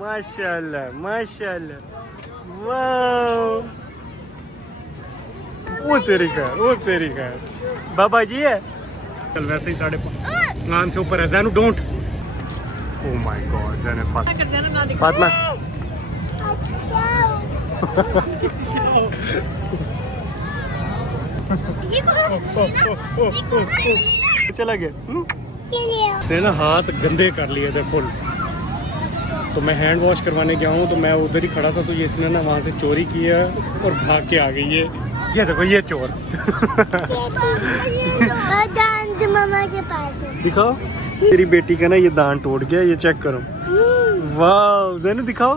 माशाल्लाह माशाल्लाह, वाह, वो तेरी खैर बाबा जी है। चल वैसे ही 5:30 से ऊपर है। Zainu don't, oh my God, Zainu Fatima चला गया से ना, हाथ गंदे कर लिए थे फुल। तो मैं हैंड वॉश करवाने गया हूँ, तो मैं उधर ही खड़ा था, तो ये इसने ना वहाँ से चोरी किया और भाग के आ गई। ये देखो ये चोर मामा के पास है। दिखाओ तेरी बेटी का ना ये दांत टूट गया, ये चेक करो। वाह ज़ैनू दिखाओ,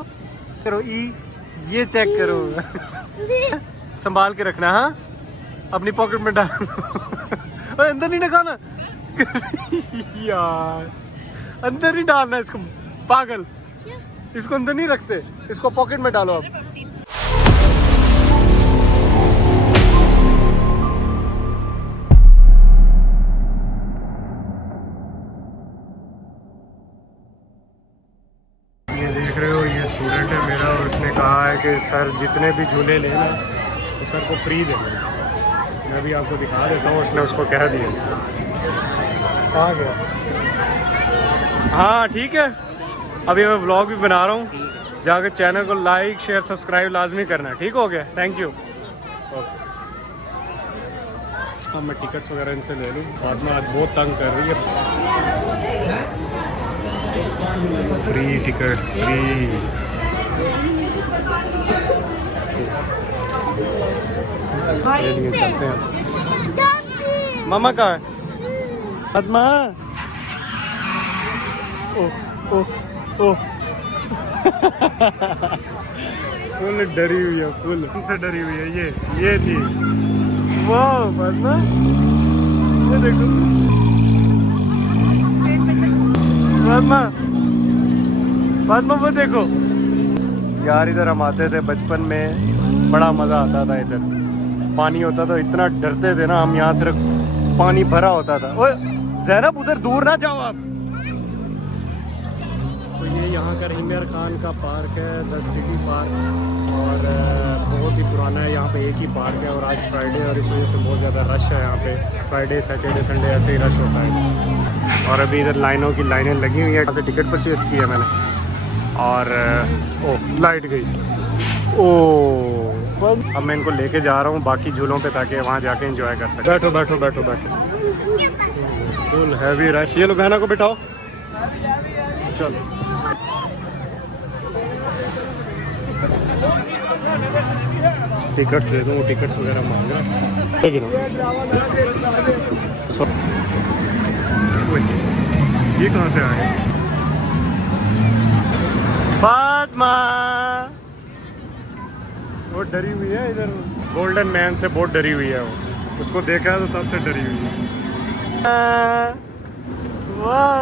करो ये चेक करो। संभाल के रखना, हाँ, अपनी पॉकेट में डाल। अंदर नहीं लगाना यार, अंदर नहीं डालना इसको, पागल, इसको अंदर नहीं रखते, इसको पॉकेट में डालो अब। ये देख रहे हो, ये स्टूडेंट है मेरा, और उसने कहा है कि सर जितने भी झूले लेना तो सर को फ्री देना। मैं भी आपको दिखा देता हूँ, उसने उसको कह दिया। आ गया, हाँ ठीक है। अभी मैं व्लॉग भी बना रहा हूँ, जाकर चैनल को लाइक शेयर सब्सक्राइब लाजमी करना, ठीक हो गया, थैंक यू। अब मैं टिकट्स वगैरह इनसे ले लूँ, फातिमा आज बहुत तंग कर रही है। Free tickets, free. चलते हैं। मामा कहाँ है? फातिमा, ओह ओह ओह फुल डरी हुई है, फुल से डरी हुई है ये चीज। वाह फातिमा, ये देखो फातिमा वो देखो यार। इधर हम आते थे बचपन में, बड़ा मज़ा आता था। इधर पानी होता था, इतना डरते थे ना हम, यहाँ सिर्फ पानी भरा होता था। ओए ज़ैनब उधर दूर ना जाओ आप। तो ये यहाँ का रहीमियर खान का पार्क है, द सिटी पार्क, और बहुत ही पुराना है। यहाँ पे एक ही पार्क है, और आज फ्राइडे और इस वजह से बहुत ज़्यादा रश है यहाँ पे। फ्राइडे सैटरडे संडे ऐसे ही रश होता है। और अभी इधर लाइनों की लाइनें लगी हुई हैं। यहाँ से टिकट परचेज़ की है मैंने, और ओह लाइट गई। ओह अब मैं इनको लेके जा रहा हूँ बाकी झूलों पे, ताकि वहाँ जाके एंजॉय कर सकें। बैठो बैठो बैठो बैठो, फुल हैवी रश। ये लो बहना को बिठाओ, चलो। टिकट्स दे दूँ, टिकट्स वगैरह मांग रहा। ये कहाँ से आए? फातिमा वो डरी हुई है इधर, गोल्डन मैन से बहुत डरी हुई है वो, उसको देखा है तो तब से डरी हुई है। वाह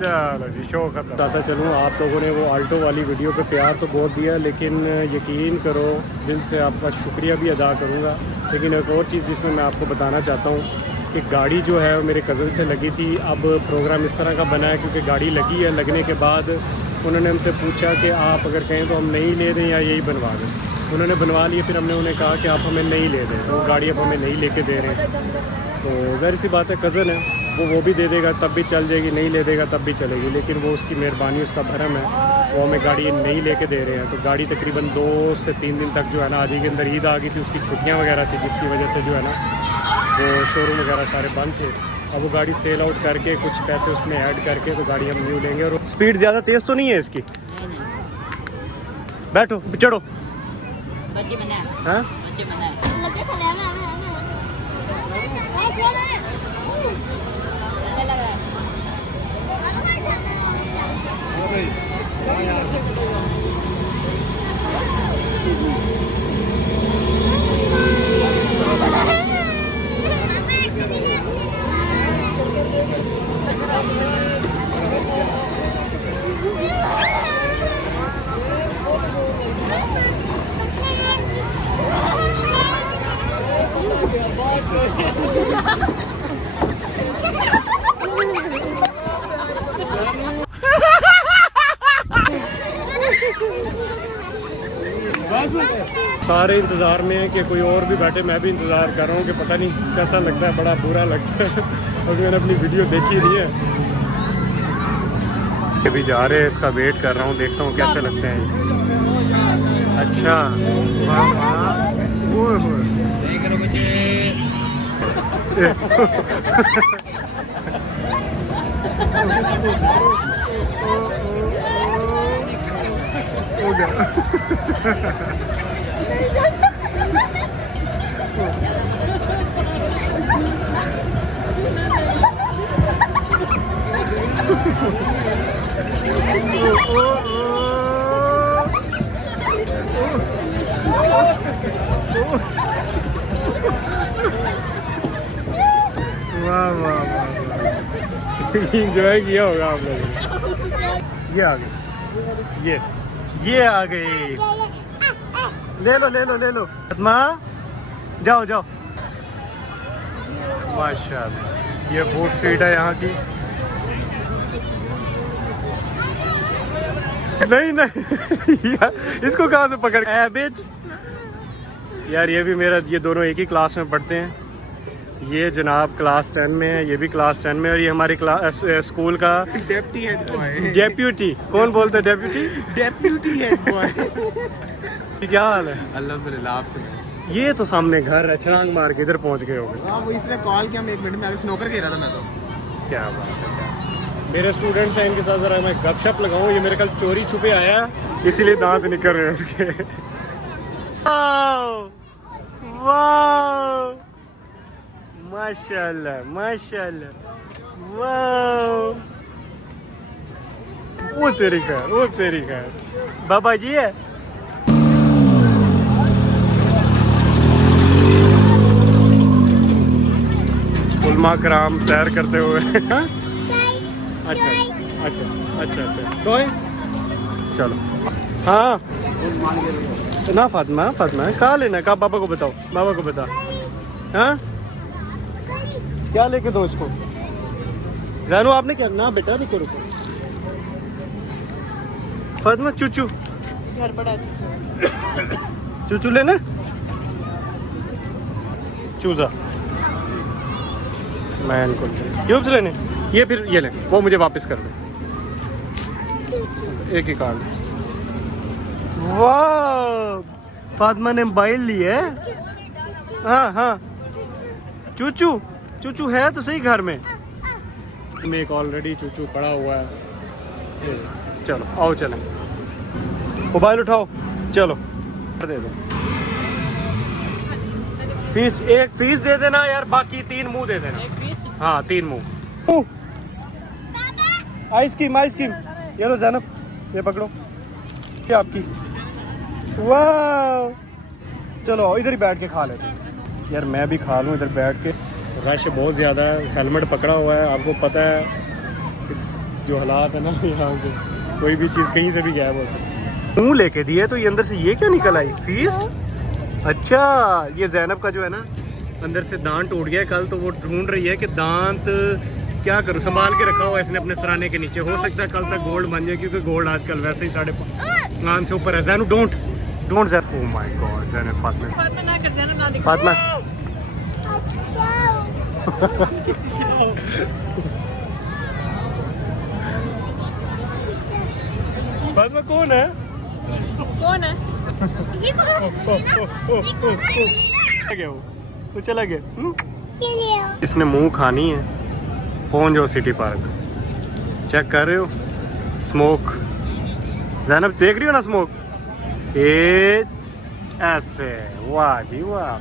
चलो जी, शो खत्म। बताता चलूँ, आप लोगों ने वो आल्टो वाली वीडियो पे प्यार तो बहुत दिया, लेकिन यकीन करो दिल से आपका शुक्रिया भी अदा करूँगा। लेकिन एक और चीज़ जिसमें मैं आपको बताना चाहता हूँ कि गाड़ी जो है वो मेरे कज़न से लगी थी। अब प्रोग्राम इस तरह का बना है क्योंकि गाड़ी लगी है, लगने के बाद उन्होंने हमसे पूछा कि आप अगर कहें तो हम नहीं ले दें या यही बनवा दें। उन्होंने बनवा लिए, फिर हमने उन्हें कहा कि आप हमें नहीं ले दें, तो गाड़ी अब हमें नहीं लेके दे रहे हैं। तो ज़ाहिर सी बात है, कज़न है वो भी दे देगा तब भी चल जाएगी, नहीं ले देगा तब भी चलेगी। लेकिन वो उसकी मेहरबानी, उसका भरम है, वो हमें गाड़ी नहीं लेके दे रहे हैं। तो गाड़ी तकरीबन 2 से 3 दिन तक जो है ना, आज ही के अंदर ईद आ गई थी, उसकी छुट्टियाँ वगैरह थी, जिसकी वजह से जो है ना वो शोरूम वगैरह सारे बंद थे। अब वो गाड़ी सेल आउट करके कुछ पैसे उसमें ऐड करके तो गाड़ी हम न्यू लेंगे। और स्पीड ज़्यादा तेज़ तो नहीं है इसकी? बैठो चढ़ो, हाँ सारे इंतज़ार में हैं कि कोई और भी बैठे, मैं भी इंतज़ार कर रहा हूँ कि पता नहीं कैसा लगता है, बड़ा बुरा लगता है और मैंने अपनी वीडियो देखी नहीं है। अभी जा रहे हैं, इसका वेट कर रहा हूँ, देखता हूँ कैसे लगते हैं ये। अच्छा वाह वाह, ओए होए। वाह वाह वाह, इंजॉय किया होगा आप लोगों ने। ये आ गई, ये आ गई, ले लो ले लो ले लो फातिमा, जाओ जाओ। माशाल्लाह, ये फूड स्ट्रीट है यहाँ की। नहीं नहीं यार, इसको कहाँ से पकड़ एबिट यार, ये भी मेरा, ये दोनों एक ही क्लास में पढ़ते हैं। ये जनाब क्लास 10 में है, ये भी क्लास 10 में, और ये हमारे क्लास स्कूल का डेप्टी हेड बॉय। डेप्यूटी, कौन बोलते हैं डेप्यूटी? Deputy head boy. क्या हाल है? अल्हम्दुलिल्लाह, आपसे। ये तो सामने घर है, छलांग मार के इधर पहुंच गए होंगे। हाँ, वो इसने कॉल किया, मैं 1 मिनट में आगे स्नोकर कह रहा था मैं तो। क्या बात है, क्या। मेरे स्टूडेंट्स हैं, इनके साथ ज़रा मैं गपशप लगाऊं। ये मेरे कल चोरी छुपे आया है, इसीलिए दांत निकल रहे हैं इसके। वाह माशाल्लाह माशाल्लाह, वाह। वो तेरी खैर बाबा जी है। उलमा कराम सैर करते हुए। अच्छा अच्छा अच्छा अच्छा, तो चलो। हाँ ना फातिमा, कहाँ लेना है, कहाँ? पापा को बताओ, बाबा को बता। हाँ क्या लेके दो इसको? जानू आपने क्या ना बेटा, नहीं करो फातिमा। चूचू घर पड़ा चूचू लेना, चूजा। मैं इनको क्यूब्स लेने, ये फिर ये ले, वो मुझे वापस कर दे, एक ही कार्ड। वाह, फातिमा ने मोबाइल ली है। हाँ हाँ, चूचू है तो सही घर में। एक ऑलरेडी चूचू पड़ा हुआ है। चलो आओ चलें, मोबाइल उठाओ, चलो दे दो। एक फीस दे देना यार, बाकी 3 मुंह दे देना। हाँ 3 मुंह। आइसक्रीम ये लो ज़ैनब, ये पकड़ो, ये आपकी। वाह, चलो इधर ही बैठ के खा लेते हैं यार, मैं भी खा लूँ इधर बैठ के। रश बहुत ज़्यादा है, हेलमेट पकड़ा हुआ है, आपको पता है कि जो हालात है ना यहाँ से, कोई भी चीज़ कहीं से भी गायब हो सकती। मुँह लेके दिए तो ये अंदर से ये क्या निकल आई? फीस्ट। अच्छा, ये ज़ैनब का जो है ना अंदर से दांत टूट गया कल, तो वो ढूंढ रही है कि दांत क्या करूँ, संभाल के रखा हुआ इसने अपने सराने के नीचे। हो सकता है कल तक गोल्ड बन जाए, क्योंकि गोल्ड आजकल वैसे ही 5.5 से ऊपर है। Zainu don't Zain, oh my God Zainab, Fatima Fatima कौन है? वो चला गया। इसने मुंह खानी है, पहुंच जाओ सिटी पार्क। चेक कर रहे हो स्मोक, ज़ैनब देख रही हो ना स्मोक, ये ऐसे। वाह जी वाह,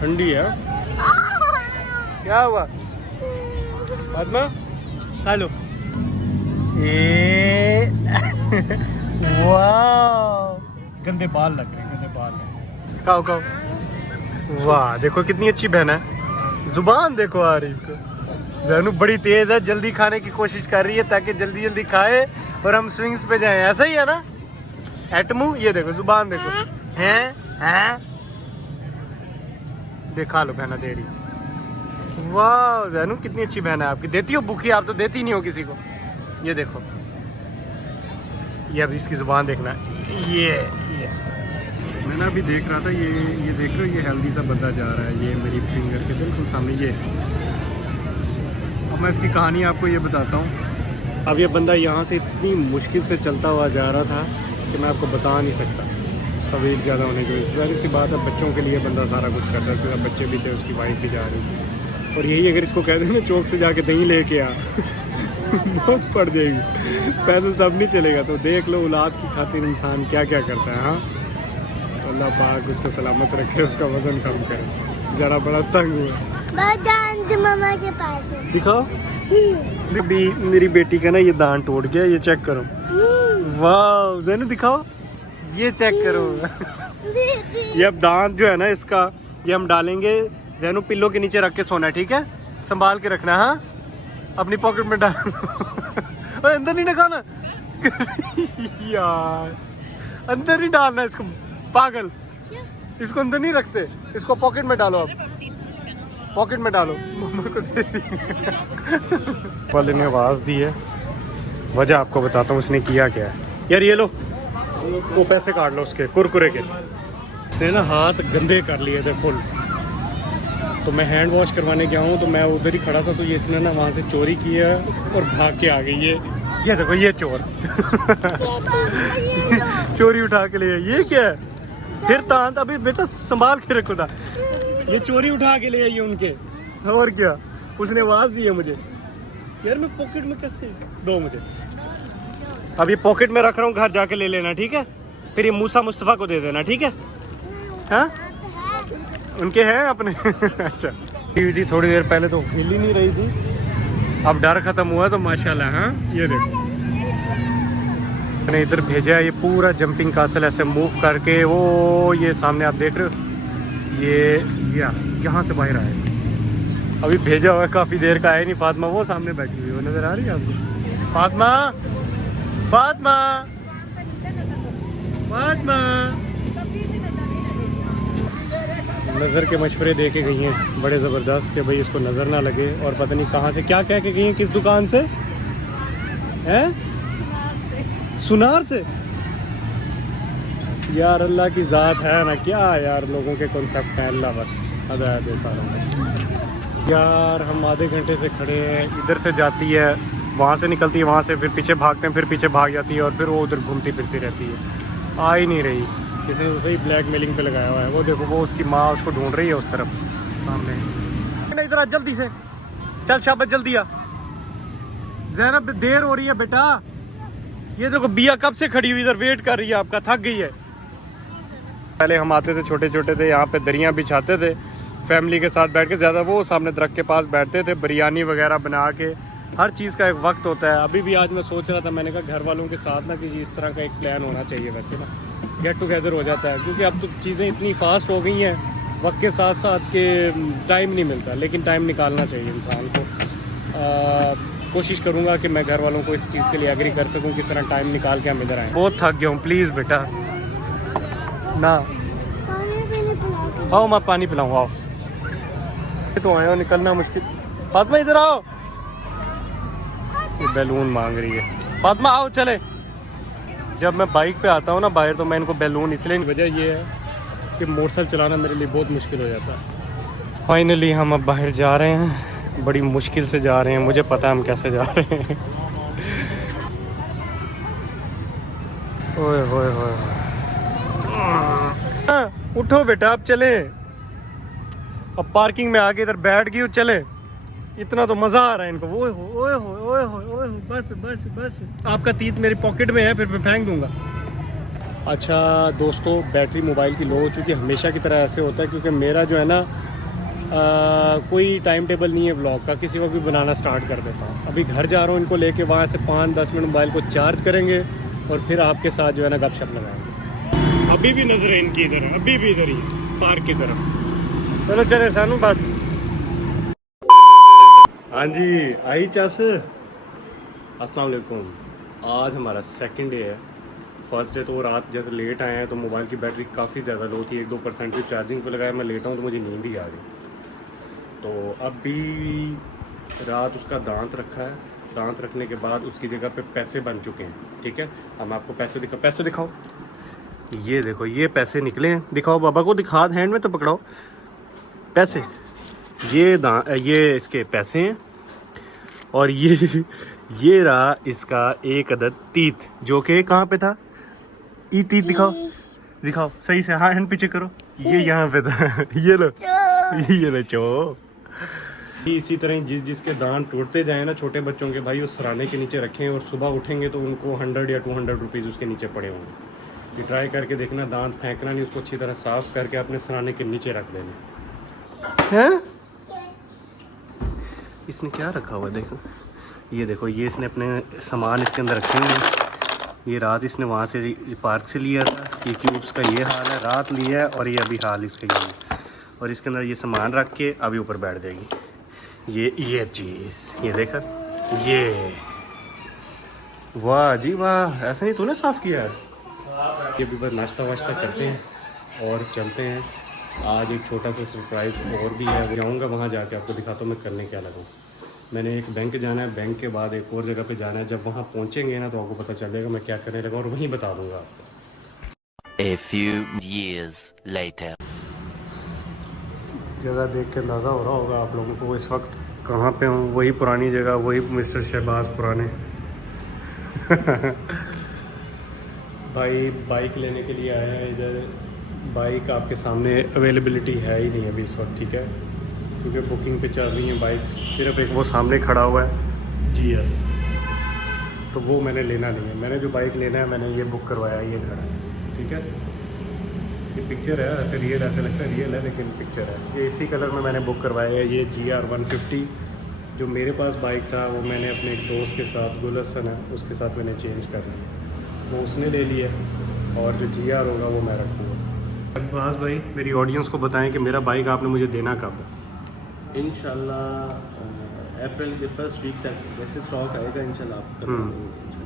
ठंडी है। क्या हुआ फातिमा? हेलो। वाह, गंदे बाल लग रहे हैं, गंदे बाल। खाओ। वाह देखो कितनी अच्छी बहन है, जुबान देखो आ रही इसको। ज़ैनू बड़ी तेज है, जल्दी खाने की कोशिश कर रही है ताकि जल्दी जल्दी खाए और हम स्विंग्स पे जाएं। ऐसा ही है ना एटमू? ये देखो जुबान देखो, हैं देखा लो बहना दे रही। वाह ज़ैनू कितनी अच्छी बहन है आपकी, देती हो भूखी, आप तो देती नहीं हो किसी को। ये देखो ये अब इसकी ज़ुबान देखना, ये मैं ना अभी देख रहा था, ये देख रहे हो, ये हेल्दी सा बंदा जा रहा है, ये मेरी फिंगर के बिल्कुल सामने ये। अब मैं इसकी कहानी आपको ये बताता हूँ। अब ये बंदा यहाँ से इतनी मुश्किल से चलता हुआ जा रहा था कि मैं आपको बता नहीं सकता, उसका वेट ज़्यादा होने की वजह से। सारी सी बात है, बच्चों के लिए बंदा सारा कुछ करता है, सीधा बच्चे भी थे, उसकी वाइफ भी जा रही थी। और यही अगर इसको कह दें ना चौक से जाके दही लेके आ बहुत पड़ जाएगी, पैदल तब नहीं चलेगा। तो देख लो औलाद की खातिर इंसान क्या क्या करता है। हाँ, तो अल्लाह पाक उसको सलामत रखे, उसका वज़न कम करे। ज़रा बड़ा तंग हुआ। दांत मामा के पास है। दिखाओ, मेरी बेटी का ना ये दांत टूट गया, ये चेक करो। वाह ज़ैनू दिखाओ, ये चेक करो। ये अब दांत जो है ना इसका, ये हम डालेंगे। ज़ैनू पिल्लो के नीचे रख के सोना है, ठीक है? संभाल के रखना। हाँ, अपनी पॉकेट में डाल ओए अंदर नहीं रखाना यार, अंदर नहीं डालना इसको, पागल। इसको अंदर नहीं रखते, इसको पॉकेट में डालो। अब पॉकेट में डालो, मम्मा को दे वाले ने आवाज़ दी है। वजह आपको बताता हूँ उसने किया क्या है। यार ये लो, वो पैसे काट लो उसके कुरकुरे के। इसने ना हाथ गंदे कर लिए थे फुल, तो मैं हैंड वॉश करवाने गया हूँ, तो मैं उधर ही खड़ा था, तो ये इसने ना वहाँ से चोरी किया और भाग के आ गई। ये देखो, ये चोर चोरी उठा के लिए। ये क्या है? फिर तांत अभी बेटा संभाल के रखो था। ये चोरी उठा के ले आई उनके, और क्या। उसने आवाज़ दी है मुझे। यार मैं पॉकेट में कैसे दो मुझे। अब ये पॉकेट में रख रहा हूँ, घर जाके ले लेना, ठीक है? फिर ये मूसा मुस्तफ़ा को दे देना, ठीक है? हाँ, उनके हैं अपने अच्छा जी, थोड़ी देर पहले तो हिल ही नहीं रही थी, अब डर ख़त्म हुआ तो माशाल्लाह। हाँ, ये देखो मैंने इधर भेजा है, ये पूरा जंपिंग कासल ऐसे मूव करके, वो ये सामने आप देख रहे हो, ये यहाँ से बाहर आए। अभी भेजा हुआ है, काफ़ी देर का है नहीं। फातिमा वो सामने बैठी हुई, वो नज़र आ रही है आपको? फातिमा, फातिमा, फातिमा नज़र के मशवरे दे के गई हैं बड़े ज़बरदस्त कि भाई इसको नज़र ना लगे, और पता नहीं कहाँ से क्या कह के गई हैं, किस दुकान से हैं, सुनार से। यार अल्लाह की ज़ात है ना, क्या यार लोगों के कॉन्सेप्ट हैं, अल्लाह बस हदायत दे सालों में। यार हम आधे घंटे से खड़े हैं, इधर से जाती है, वहाँ से निकलती है, वहाँ से फिर पीछे भागते हैं, फिर पीछे भाग जाती है, और फिर वो उधर घूमती फिरती रहती है, आ ही नहीं रही। इसने तो सही ब्लैकमेलिंग पे लगाया हुआ है। वो देखो, वो उसकी माँ उसको ढूंढ रही है उस तरफ सामने। इधर आ जल्दी से, चल शाबाश जल्दी आ। ज़ैनब देर हो रही है बेटा। ये देखो बिया कब से खड़ी हुई इधर वेट कर रही है आपका, थक गई है। पहले हम आते थे, छोटे छोटे थे, यहाँ पे दरियाँ बिछाते थे फैमिली के साथ बैठ के, ज़्यादा वो सामने दरख्त के पास बैठते थे, बिरयानी वगैरह बना के। हर चीज़ का एक वक्त होता है। अभी भी आज मैं सोच रहा था, मैंने कहा घर वालों के साथ ना कि इस तरह का एक प्लान होना चाहिए, वैसे ना गेट टुगेदर हो जाता है, क्योंकि अब तो चीज़ें इतनी फास्ट हो गई हैं, वक्त के साथ साथ के टाइम नहीं मिलता, लेकिन टाइम निकालना चाहिए इंसान को। कोशिश करूँगा कि मैं घर वालों को इस चीज़ के लिए एग्री कर सकूँ, किस तरह टाइम निकाल के हम इधर आएँ। बहुत थक गया हूँ, प्लीज़ बेटा ना आओ, मैं पानी पिलाऊँ, आओ। तो आए हो, निकलना मुश्किल। फातिमा इधर आओ, ये बैलून मांग रही है। फातिमा आओ चले। जब मैं बाइक पे आता हूँ ना बाहर, तो मैं इनको बैलून, इसलिए वजह ये है कि मोटरसाइकिल चलाना मेरे लिए बहुत मुश्किल हो जाता है। फाइनली हम अब बाहर जा रहे हैं, बड़ी मुश्किल से जा रहे हैं, मुझे पता है हम कैसे जा रहे हैं। ओए होए होए, उठो बेटा अब चले। अब पार्किंग में आके इधर बैठ गई, चले। इतना तो मज़ा आ रहा है इनको। ओए हो ओए हो ओए हो ओए हो, बस बस बस। आपका तीत मेरी पॉकेट में है, फिर मैं फेंक दूंगा। अच्छा दोस्तों, बैटरी मोबाइल की लो हो चुकी है। हमेशा की तरह ऐसे होता है, क्योंकि मेरा जो है ना कोई टाइम टेबल नहीं है व्लॉग का, किसी वक्त भी बनाना स्टार्ट कर देता हूँ। अभी घर जा रहा हूँ इनको लेके, वहाँ से 5-10 मिनट मोबाइल को चार्ज करेंगे और फिर आपके साथ जो है ना गपशप लगाएंगे। अभी भी नजर है इनकी इधर, अभी भी इधर ही पार्क की तरफ। चलो चले सानू बस। हाँ जी आई चस। अस्सलाम वालेकुम। आज हमारा सेकंड डे है। फर्स्ट डे तो रात जैसे लेट आए हैं तो मोबाइल की बैटरी काफ़ी ज़्यादा लो थी, 1-2% की चार्जिंग पे लगाया, मैं लेटा हूँ तो मुझे नींद ही आ गई। तो अब भी रात उसका दांत रखा है दांत रखने के बाद उसकी जगह पे पैसे बन चुके हैं, ठीक है। हम आपको पैसे दिखाओ, ये देखो ये पैसे निकले हैं, दिखाओ बाबा को, दिखा, हैंड में तो पकड़ाओ पैसे। ये इसके पैसे हैं और ये रहा इसका एक अदद तीत, जो कि कहाँ पे था, ई तीत दिखाओ सही से, हाँ हैंड पीछे करो, ये यहाँ पे था ये लो चो। इसी तरह जिसके दांत टूटते जाए ना छोटे बच्चों के, भाई उस सराने के नीचे रखें और सुबह उठेंगे तो उनको 100 या 200 रुपीज़ उसके नीचे पड़े होंगे। ये ट्राई करके देखना, दांत फेंकना नहीं, उसको अच्छी तरह साफ़ करके अपने सराने के नीचे रख देना है। इसने क्या रखा हुआ देखो, ये देखो, ये इसने अपने सामान इसके अंदर रखे हुए हैं। ये रात इसने वहाँ से पार्क से लिया था, ये क्यूब्स का ये हाल है, रात लिया है और ये अभी हाल इसका ये है। और इसके अंदर ये सामान रख के अभी ऊपर बैठ जाएगी। ये चीज़ ये देखा, ये वाह जी वाह, ऐसा नहीं तूने साफ़ किया है। ये भी बस नाश्ता वाश्ता करते हैं और चलते हैं। आज एक छोटा सा सरप्राइज़ और भी है, जाऊँगा वहाँ जाके आपको दिखाता हूँ मैं करने क्या लगा। मैंने एक बैंक जाना है, बैंक के बाद एक और जगह पे जाना है। जब वहाँ पहुँचेंगे ना तो आपको पता चल जाएगा मैं क्या करने लगा और वहीं बता दूँगा आपको। A few years later. जगह देख के अंदाज़ा हो रहा होगा आप लोगों को इस वक्त कहाँ पे हूँ। वही पुरानी जगह, वही मिस्टर शहबाज पुराने भाई बाइक लेने के लिए आए हैं इधर। बाइक आपके सामने अवेलेबिलिटी है ही नहीं अभी इस वक्त, ठीक है, क्योंकि बुकिंग पे चल रही है बाइक। सिर्फ एक वो सामने खड़ा हुआ है GS, तो वो मैंने लेना नहीं है। मैंने जो बाइक लेना है मैंने ये बुक करवाया, ये खड़ा है, ठीक है। ये पिक्चर है, ऐसे रियल ऐसे लगता है रियल है लेकिन पिक्चर है। ये इसी कलर में मैंने बुक करवाया है। ये GR 150 जो मेरे पास बाइक था वो मैंने अपने एक दोस्त के साथ, गुलसन है, उसके साथ मैंने चेंज करना है, वो उसने ले लिया और जो GR होगा वो मैं रखूँगा। अब्बास भाई मेरी ऑडियंस को बताएं कि मेरा बाइक आपने मुझे देना कब है? इंशाल्लाह अप्रैल के फर्स्ट वीक तक जैसे स्टॉक आएगा इंशाल्लाह आप करवा देंगे।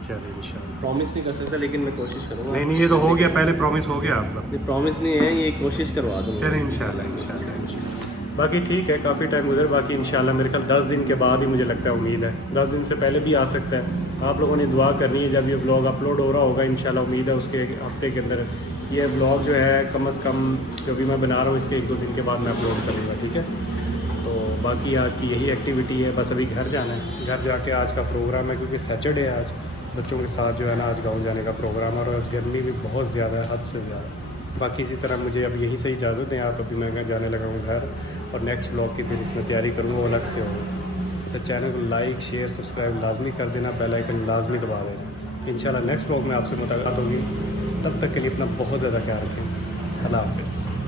चलिए इंशाल्लाह। प्रॉमिस नहीं कर सकता लेकिन मैं कोशिश करूँगा। नहीं ये तो हो गया, पहले प्रॉमिस हो गया आपका। ये प्रॉमिस नहीं है, ये कोशिश करवा दूँगा। चलिए इंशाल्लाह। बाकी ठीक है, काफ़ी टाइम गुजर, बाकी इंशाल्लाह मेरे ख्याल 10 दिन के बाद ही मुझे लगता है, उम्मीद है 10 दिन से पहले भी आ सकता है। आप लोगों ने दुआ करनी है, जब ये व्लॉग अपलोड हो रहा होगा इंशाल्लाह, उम्मीद है उसके हफ्ते के अंदर ये व्लॉग जो है कम से कम जो भी मैं बना रहा हूँ इसके 1-2 दिन के बाद मैं अपलोड करूँगा, ठीक है। तो बाकी आज की यही एक्टिविटी है, बस अभी घर जाना है। घर जाके आज का प्रोग्राम है क्योंकि सैटरडे है आज, बच्चों के साथ जो है ना आज गाँव जाने का प्रोग्राम है और आज गर्मी भी बहुत ज़्यादा है, हद से ज़्यादा। बाकी इसी तरह मुझे अब यही सही इजाज़त दें आप, अभी मैं जाने लगा हूँ घर और नेक्स्ट व्लॉग की फिर इसमें तैयारी करूँगा, वो अलग से होगा। तो चैनल को लाइक शेयर सब्सक्राइब लाजमी कर देना, बेल आइकन लाजमी दबा देना। इंशाल्लाह नेक्स्ट व्लॉग में आपसे मुलाकात होगी, तब तक के लिए अपना बहुत ज़्यादा ख्याल रखें। अल्लाह हाफ़िज़।